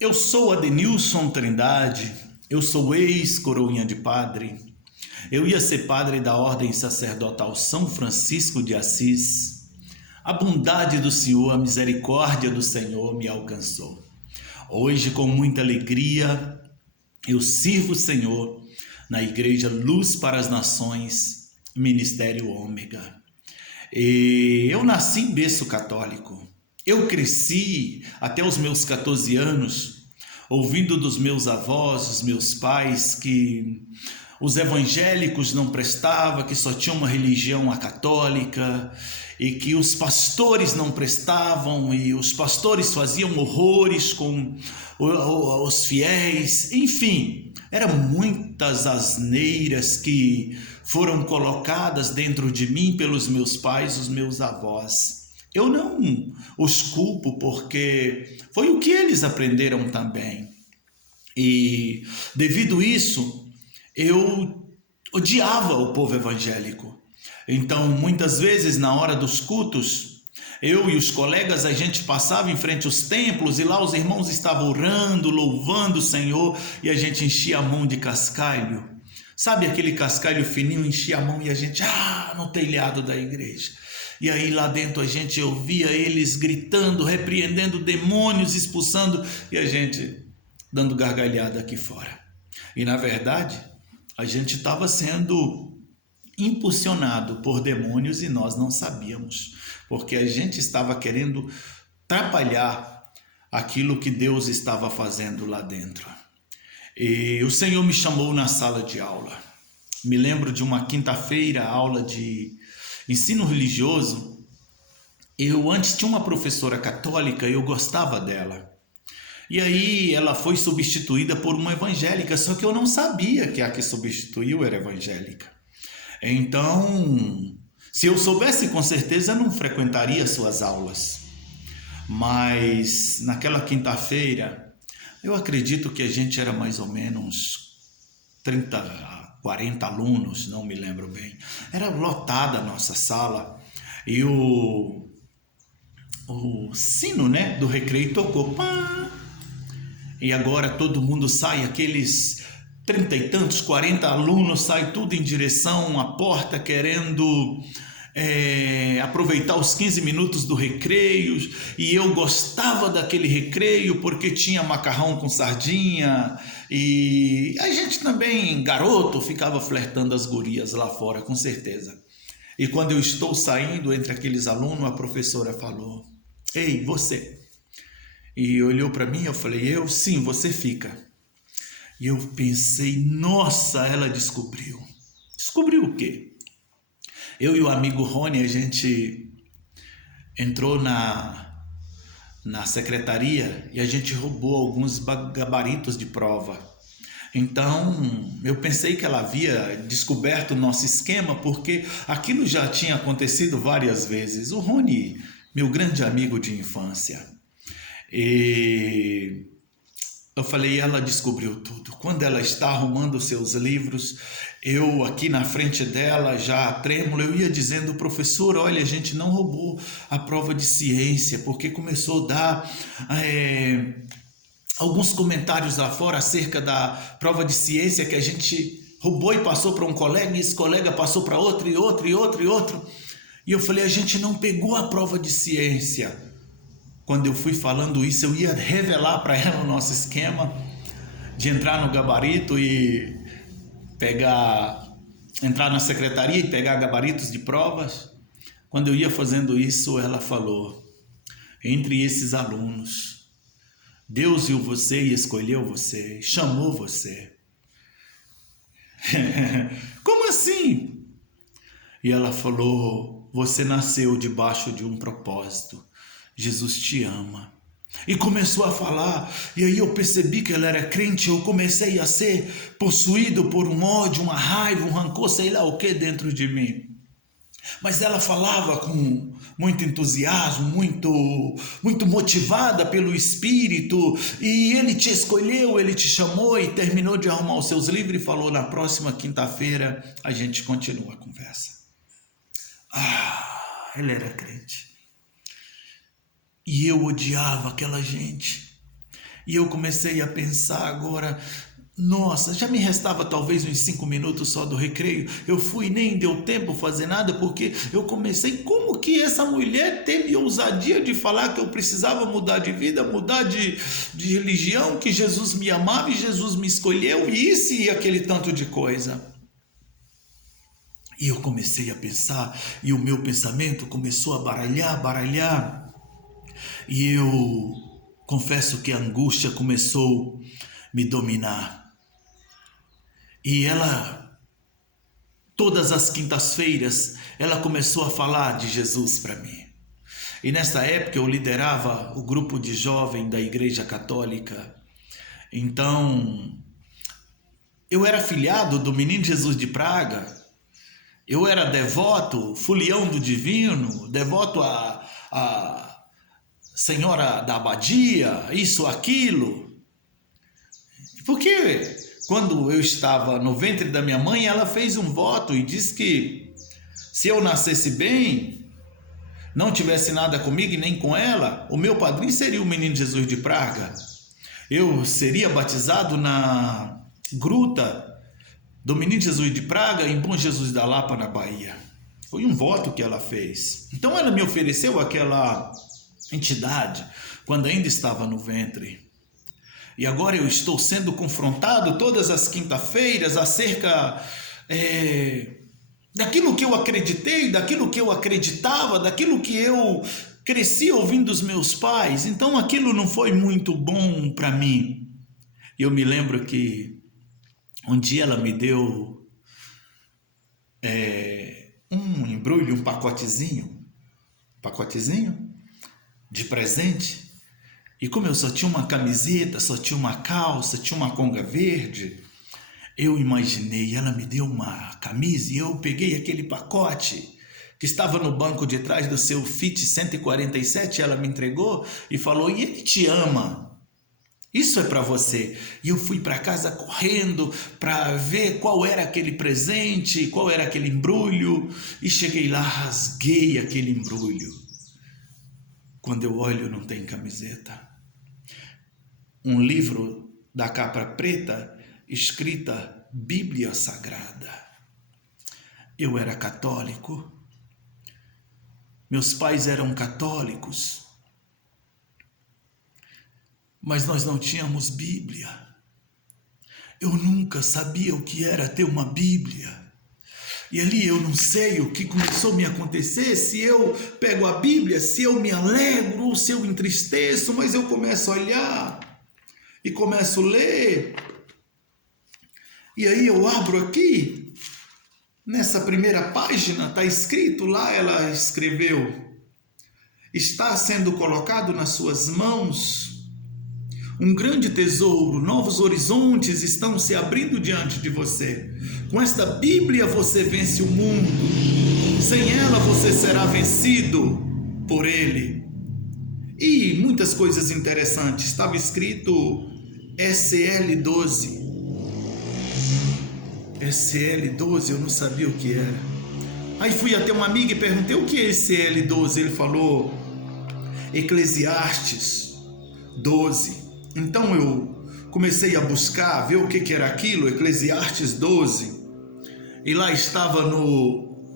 Eu sou Adenilson Trindade, eu sou ex-coroinha de padre. Eu ia ser padre da Ordem Sacerdotal São Francisco de Assis. A bondade do Senhor, a misericórdia do Senhor me alcançou. Hoje, com muita alegria, eu sirvo o Senhor na Igreja Luz para as Nações, Ministério Ômega. Eu nasci em berço católico. Eu cresci até os meus 14 anos, ouvindo dos meus avós, dos meus pais, que os evangélicos não prestavam, que só tinha uma religião a católica, e que os pastores não prestavam, e os pastores faziam horrores com os fiéis. Enfim, eram muitas asneiras que foram colocadas dentro de mim pelos meus pais, os meus avós. Eu não os culpo, porque foi o que eles aprenderam também. E devido a isso, eu odiava o povo evangélico. Então, muitas vezes, na hora dos cultos, eu e os colegas, a gente passava em frente aos templos e lá os irmãos estavam orando, louvando o Senhor, e a gente enchia a mão de cascalho. Sabe aquele cascalho fininho, enchia a mão e a gente, no telhado da igreja. E aí lá dentro a gente ouvia eles gritando, repreendendo demônios, expulsando, e a gente dando gargalhada aqui fora. E na verdade, a gente estava sendo impulsionado por demônios e nós não sabíamos, porque a gente estava querendo atrapalhar aquilo que Deus estava fazendo lá dentro. E o Senhor me chamou na sala de aula. Me lembro de uma quinta-feira, aula de ensino religioso. Eu antes tinha uma professora católica, eu gostava dela. E aí ela foi substituída por uma evangélica, só que eu não sabia que a que substituiu era evangélica. Então, se eu soubesse, com certeza não frequentaria suas aulas. Mas naquela quinta-feira, eu acredito que a gente era mais ou menos 30 40 alunos, não me lembro bem. Era lotada a nossa sala e o sino, do recreio tocou. Pá! E agora todo mundo sai, aqueles 30 e tantos, 40 alunos, sai tudo em direção à porta, querendo aproveitar os 15 minutos do recreio. E eu gostava daquele recreio porque tinha macarrão com sardinha. E a gente também, garoto, ficava flertando as gurias lá fora, com certeza. E quando eu estou saindo entre aqueles alunos, a professora falou: "Ei, você." E olhou para mim, eu falei: "Eu? Sim, você fica." E eu pensei: nossa, ela descobriu. Descobriu o quê? Eu e o amigo Rony, a gente entrou na secretaria e a gente roubou alguns gabaritos de prova. Então, eu pensei que ela havia descoberto o nosso esquema, porque aquilo já tinha acontecido várias vezes. O Rony, meu grande amigo de infância. E eu falei, ela descobriu tudo. Quando ela está arrumando seus livros, eu aqui na frente dela, já trêmulo, eu ia dizendo: "Professor, olha, a gente não roubou a prova de ciência, porque começou a dar alguns comentários lá fora acerca da prova de ciência que a gente roubou e passou para um colega, e esse colega passou para outro, e outro, e outro, e outro." E eu falei, a gente não pegou a prova de ciência. Quando eu fui falando isso, eu ia revelar para ela o nosso esquema de entrar no gabarito e entrar na secretaria e pegar gabaritos de provas. Quando eu ia fazendo isso, ela falou: "Entre esses alunos, Deus viu você e escolheu você, chamou você." "Como assim?" E ela falou: "Você nasceu debaixo de um propósito. Jesus te ama." E começou a falar, e aí eu percebi que ela era crente, eu comecei a ser possuído por um ódio, uma raiva, um rancor, sei lá o que dentro de mim. Mas ela falava com muito entusiasmo, muito motivada pelo Espírito, e ele te escolheu, ele te chamou, e terminou de arrumar os seus livros e falou: "Na próxima quinta-feira a gente continua a conversa." Ele era crente. E eu odiava aquela gente. E eu comecei a pensar agora, nossa, já me restava talvez uns 5 minutos só do recreio. Eu fui, nem deu tempo fazer nada, porque eu comecei, como que essa mulher teve ousadia de falar que eu precisava mudar de vida, mudar de religião, que Jesus me amava e Jesus me escolheu, e isso e aquele tanto de coisa. E eu comecei a pensar, e o meu pensamento começou a baralhar, e eu confesso que a angústia começou a me dominar. E ela, todas as quintas-feiras, ela começou a falar de Jesus para mim. E nessa época eu liderava o grupo de jovem da Igreja Católica. Então, eu era afilhado do Menino Jesus de Praga. Eu era devoto, fulião do divino, devoto a Senhora da Abadia, isso, aquilo. Porque quando eu estava no ventre da minha mãe, ela fez um voto e disse que se eu nascesse bem, não tivesse nada comigo e nem com ela, o meu padrinho seria o Menino Jesus de Praga. Eu seria batizado na gruta do Menino Jesus de Praga, em Bom Jesus da Lapa, na Bahia. Foi um voto que ela fez. Então ela me ofereceu aquela entidade quando ainda estava no ventre. E agora eu estou sendo confrontado todas as quintas-feiras acerca daquilo que eu acreditei, daquilo que eu acreditava, daquilo que eu cresci ouvindo dos meus pais. Então aquilo não foi muito bom para mim. Eu me lembro que um dia ela me deu um embrulho, um pacotezinho de presente. E como eu só tinha uma camiseta, só tinha uma calça, tinha uma conga verde, eu imaginei, ela me deu uma camisa e eu peguei aquele pacote que estava no banco de trás do seu Fit 147, ela me entregou e falou, e ele te ama. Isso é para você. E eu fui para casa correndo para ver qual era aquele presente, qual era aquele embrulho. E cheguei lá, rasguei aquele embrulho. Quando eu olho, não tem camiseta. Um livro da capa preta, escrita Bíblia Sagrada. Eu era católico. Meus pais eram católicos. Mas nós não tínhamos Bíblia. Eu nunca sabia o que era ter uma Bíblia. E ali eu não sei o que começou a me acontecer, se eu pego a Bíblia, se eu me alegro ou se eu entristeço, mas eu começo a olhar e começo a ler. E aí eu abro aqui, nessa primeira página, está escrito lá, ela escreveu, está sendo colocado nas suas mãos um grande tesouro, novos horizontes estão se abrindo diante de você. Com esta Bíblia você vence o mundo. Sem ela você será vencido por ele. E muitas coisas interessantes. Estava escrito SL12. SL12, eu não sabia o que era. Aí fui até uma amiga e perguntei o que é SL12. Ele falou Eclesiastes 12. Então eu comecei a buscar, ver o que era aquilo, Eclesiastes 12, e lá estava no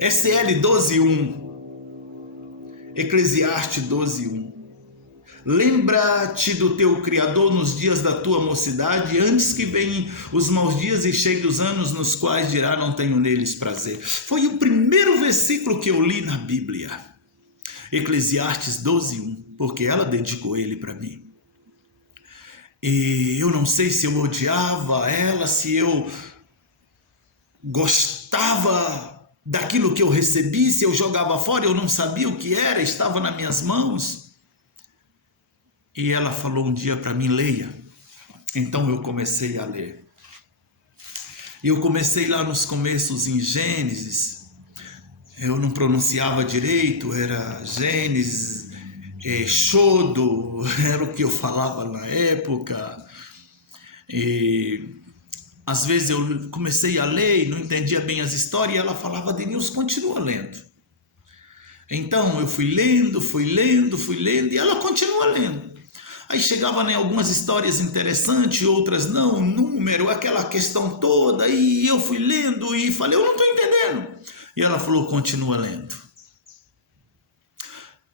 SL 12:1, Eclesiastes 12:1. Lembra-te do teu Criador nos dias da tua mocidade, antes que venham os maus dias e cheguem os anos nos quais dirá, não tenho neles prazer. Foi o primeiro versículo que eu li na Bíblia, Eclesiastes 12:1, porque ela dedicou ele para mim. E eu não sei se eu odiava ela, se eu gostava daquilo que eu recebi, se eu jogava fora, eu não sabia o que era, estava nas minhas mãos. E ela falou um dia para mim, leia. Então eu comecei a ler. E eu comecei lá nos começos em Gênesis. Eu não pronunciava direito, era Gênesis, Xodo, era o que eu falava na época. E às vezes eu comecei a ler e não entendia bem as histórias, e ela falava, Denilson, continua lendo. Então eu fui lendo, e ela continua lendo. Aí chegava em algumas histórias interessantes, outras não, número, aquela questão toda, e eu fui lendo e falei, eu não estou entendendo. E ela falou, continua lendo.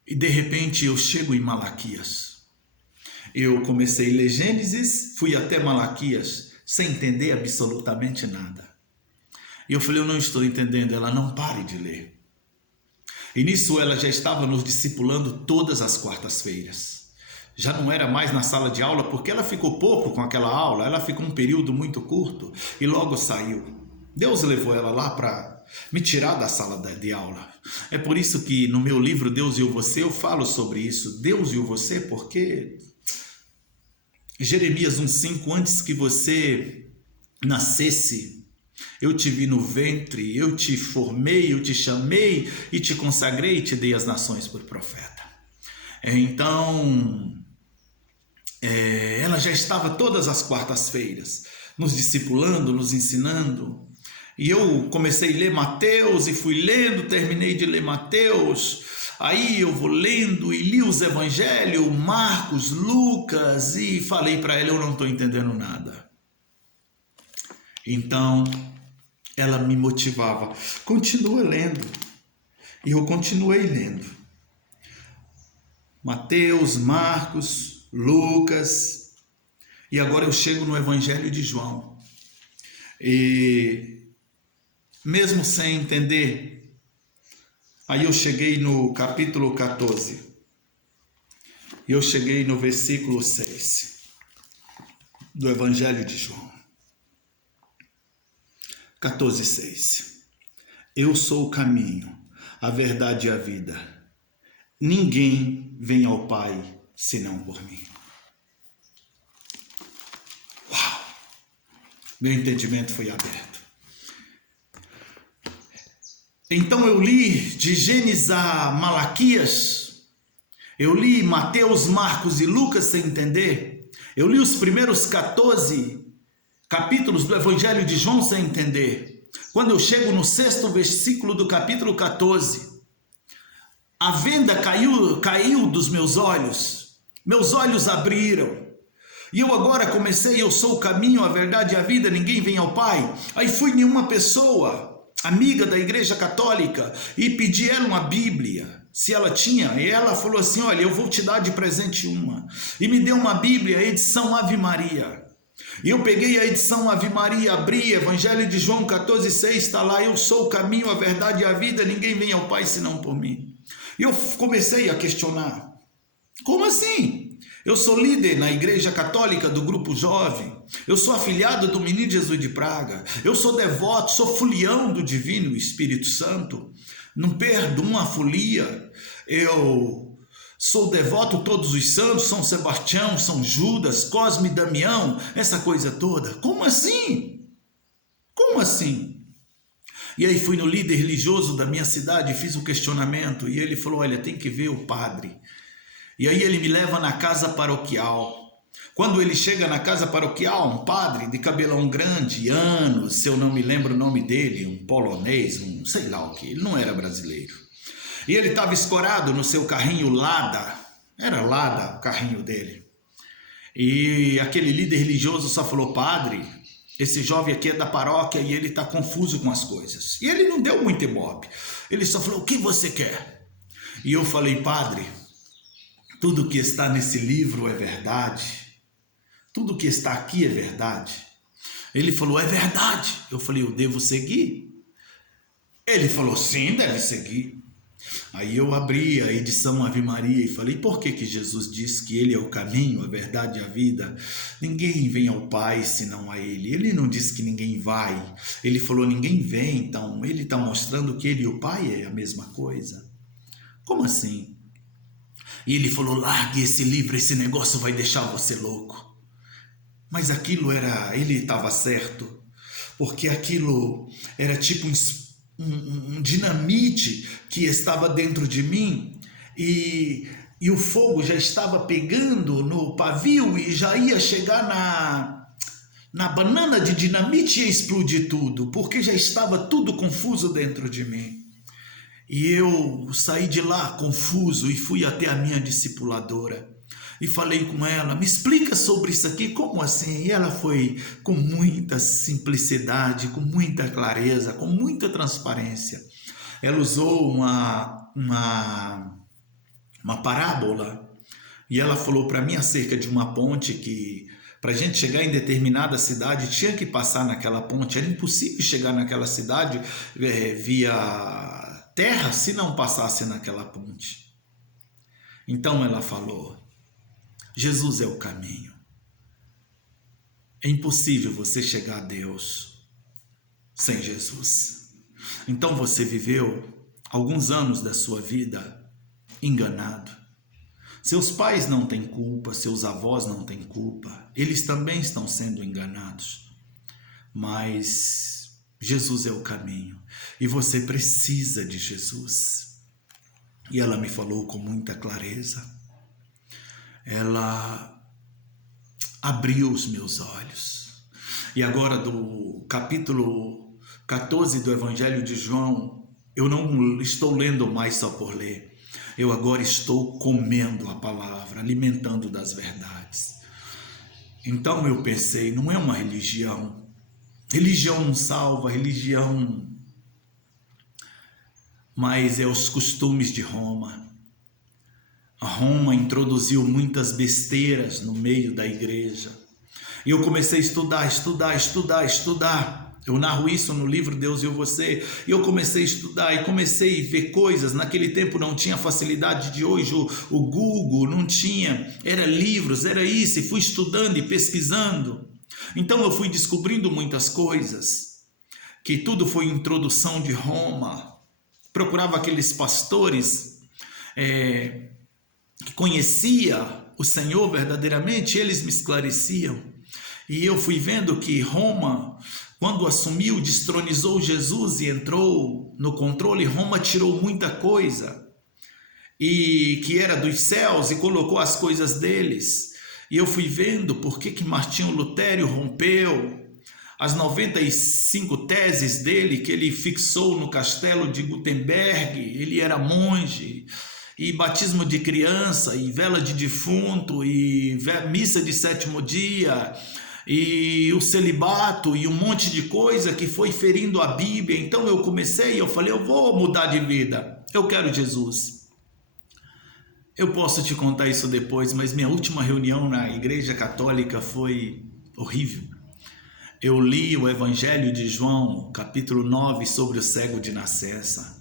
E de repente eu chego em Malaquias. Eu comecei a ler Gênesis, fui até Malaquias, sem entender absolutamente nada. E eu falei, eu não estou entendendo. Ela, não pare de ler. E nisso ela já estava nos discipulando todas as quartas-feiras. Já não era mais na sala de aula, porque ela ficou pouco com aquela aula, ela ficou um período muito curto e logo saiu. Deus levou ela lá para me tirar da sala de aula. É por isso que no meu livro Deus e o Você eu falo sobre isso. Deus e o Você, porque Jeremias 1,5, antes que você nascesse, eu te vi no ventre, eu te formei, eu te chamei e te consagrei e te dei as nações por profeta. Então, ela já estava todas as quartas-feiras nos discipulando, nos ensinando. E eu comecei a ler Mateus e fui lendo, terminei de ler Mateus. Aí eu vou lendo e li os evangelhos, Marcos, Lucas, e falei para ela, eu não estou entendendo nada. Então, ela me motivava, continua lendo. E eu continuei lendo. Mateus, Marcos, Lucas, e agora eu chego no evangelho de João. E mesmo sem entender, aí eu cheguei no capítulo 14, e eu cheguei no versículo 6 do evangelho de João. 14:6. Eu sou o caminho, a verdade e a vida. Ninguém vem ao Pai senão por mim. Uau! Meu entendimento foi aberto. Então eu li de Gênesis a Malaquias, eu li Mateus, Marcos e Lucas sem entender, eu li os primeiros 14 capítulos do Evangelho de João sem entender. Quando eu chego no 6º versículo do capítulo 14, a venda caiu dos meus olhos abriram. E eu agora comecei, eu sou o caminho, a verdade e a vida, ninguém vem ao Pai. Aí fui em uma pessoa, amiga da igreja católica, e pedi ela uma Bíblia, se ela tinha, e ela falou assim, olha, eu vou te dar de presente uma. E me deu uma Bíblia, edição Ave Maria. E eu peguei a edição Ave Maria, abri, Evangelho de João 14:6, está lá, eu sou o caminho, a verdade e a vida, ninguém vem ao Pai senão por mim. E eu comecei a questionar, como assim? Eu sou líder na igreja católica do grupo jovem, eu sou afiliado do Menino Jesus de Praga, eu sou devoto, sou folião do Divino Espírito Santo, não perdo uma folia, eu sou devoto todos os santos, São Sebastião, São Judas, Cosme e Damião, essa coisa toda. Como assim? Como assim? E aí fui no líder religioso da minha cidade, fiz o questionamento, e ele falou, olha, tem que ver o padre. E aí ele me leva na casa paroquial. Quando ele chega na casa paroquial, um padre de cabelão grande, anos, se eu não me lembro o nome dele, um polonês, um sei lá o que, ele não era brasileiro. E ele estava escorado no seu carrinho Lada, era Lada o carrinho dele. E aquele líder religioso só falou, padre, esse jovem aqui é da paróquia e ele está confuso com as coisas. E ele não deu muito ibope, ele só falou, o que você quer? E eu falei, padre, tudo que está nesse livro é verdade, tudo que está aqui é verdade. Ele falou, é verdade. Eu falei, eu devo seguir? Ele falou, sim, deve seguir. Aí eu abri a edição Ave Maria e falei, por que Jesus diz que ele é o caminho, a verdade e a vida? Ninguém vem ao Pai senão a ele. Ele não disse que ninguém vai, ele falou ninguém vem, então ele está mostrando que ele e o Pai é a mesma coisa. Como assim? E ele falou, largue esse livro, esse negócio vai deixar você louco. Mas aquilo era, ele estava certo, porque aquilo era tipo um dinamite que estava dentro de mim e o fogo já estava pegando no pavio e já ia chegar na banana de dinamite e ia explodir tudo, porque já estava tudo confuso dentro de mim. E eu saí de lá confuso e fui até a minha discipuladora. e falei com ela, me explica sobre isso aqui, como assim? E ela foi com muita simplicidade, com muita clareza, com muita transparência. Ela usou uma parábola e ela falou para mim acerca de uma ponte que, para a gente chegar em determinada cidade, tinha que passar naquela ponte. Era impossível chegar naquela cidade via terra se não passasse naquela ponte. Então ela falou, Jesus é o caminho. É impossível você chegar a Deus sem Jesus. Então você viveu alguns anos da sua vida enganado. Seus pais não têm culpa, seus avós não têm culpa. Eles também estão sendo enganados. Mas Jesus é o caminho e você precisa de Jesus. E ela me falou com muita clareza. Ela abriu os meus olhos. E agora do capítulo 14 do Evangelho de João, eu não estou lendo mais só por ler. Eu agora estou comendo a palavra, alimentando das verdades. Então eu pensei, não é uma religião. Religião não salva, religião... Mas é os costumes de Roma. A Roma introduziu muitas besteiras no meio da igreja. E eu comecei a estudar. Eu narro isso no livro Deus e Você. E eu comecei a estudar e comecei a ver coisas. Naquele tempo não tinha a facilidade de hoje, o Google não tinha. Era livros, era isso. E fui estudando e pesquisando. Então eu fui descobrindo muitas coisas. Que tudo foi introdução de Roma. Procurava aqueles pastores... que conhecia o Senhor verdadeiramente, eles me esclareciam. E eu fui vendo que Roma, quando assumiu, destronizou Jesus e entrou no controle, Roma tirou muita coisa, e que era dos céus, e colocou as coisas deles. E eu fui vendo por que Martinho Lutero rompeu as 95 teses dele, que ele fixou no castelo de Gutenberg. Ele era monge, e batismo de criança, e vela de defunto, e missa de sétimo dia, e o celibato, e um monte de coisa que foi ferindo a Bíblia. Então eu falei, eu vou mudar de vida, eu quero Jesus. Eu posso te contar isso depois, mas minha última reunião na Igreja Católica foi horrível. Eu li o Evangelho de João, capítulo 9, sobre o cego de nascença.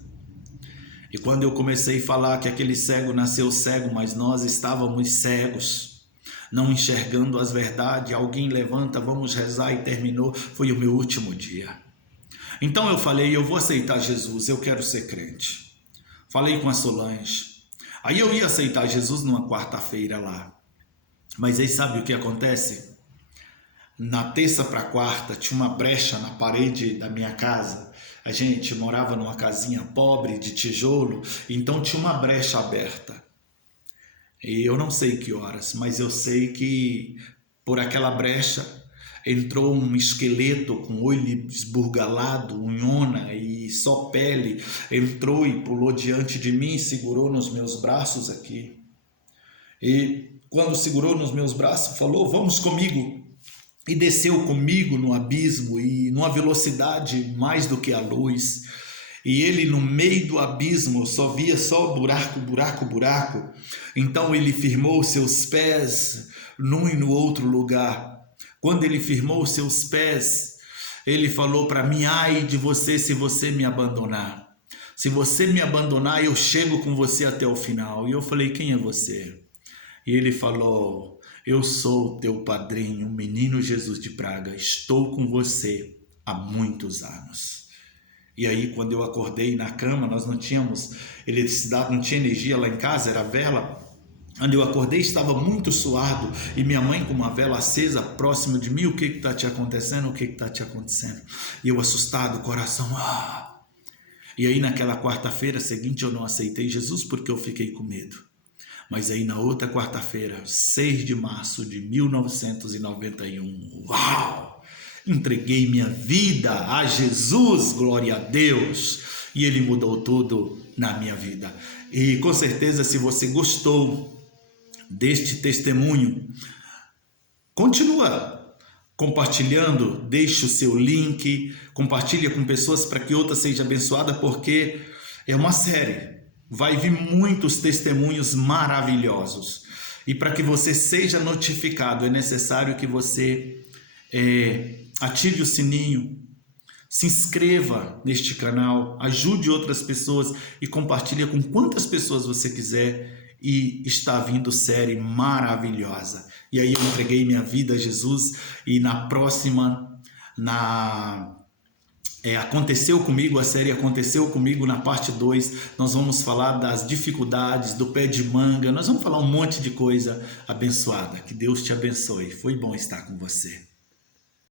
E quando eu comecei a falar que aquele cego nasceu cego, mas nós estávamos cegos, não enxergando as verdades, alguém levanta, vamos rezar, e terminou, foi o meu último dia. Então eu falei, eu vou aceitar Jesus, eu quero ser crente. Falei com a Solange. Aí eu ia aceitar Jesus numa quarta-feira lá. Mas aí sabe o que acontece? Na terça para quarta tinha uma brecha na parede da minha casa. A gente morava numa casinha pobre de tijolo, então tinha uma brecha aberta. E eu não sei que horas, mas eu sei que por aquela brecha entrou um esqueleto com olho esburgalado, unhona e só pele. Entrou e pulou diante de mim, segurou nos meus braços aqui. E quando segurou nos meus braços, falou, vamos comigo. E desceu comigo no abismo e numa velocidade mais do que a luz. E ele no meio do abismo só via só buraco, buraco, buraco. Então ele firmou seus pés num e no outro lugar. Quando ele firmou seus pés, ele falou para mim, ai de você se você me abandonar. Se você me abandonar, eu chego com você até o final. E eu falei, quem é você? E ele falou, eu sou o teu padrinho, o menino Jesus de Praga, estou com você há muitos anos. E aí quando eu acordei na cama, nós não tínhamos eletricidade, não tinha energia lá em casa, era vela. Quando eu acordei estava muito suado e minha mãe com uma vela acesa próximo de mim, o que está te acontecendo, o que está te acontecendo? E eu assustado, coração, E aí naquela quarta-feira seguinte eu não aceitei Jesus porque eu fiquei com medo. Mas aí na outra quarta-feira, 6 de março de 1991, uau! Entreguei minha vida a Jesus, glória a Deus, e Ele mudou tudo na minha vida. E com certeza se você gostou deste testemunho. Continua compartilhando, deixe o seu link, compartilha com pessoas para que outra seja abençoada, porque é uma série. Vai vir muitos testemunhos maravilhosos. E para que você seja notificado, é necessário que você ative o sininho, se inscreva neste canal, ajude outras pessoas e compartilhe com quantas pessoas você quiser. E está vindo série maravilhosa. E aí eu entreguei minha vida a Jesus e na próxima, Aconteceu Comigo, a série Aconteceu Comigo, na parte 2, nós vamos falar das dificuldades, do pé de manga, nós vamos falar um monte de coisa abençoada. Que Deus te abençoe. Foi bom estar com você.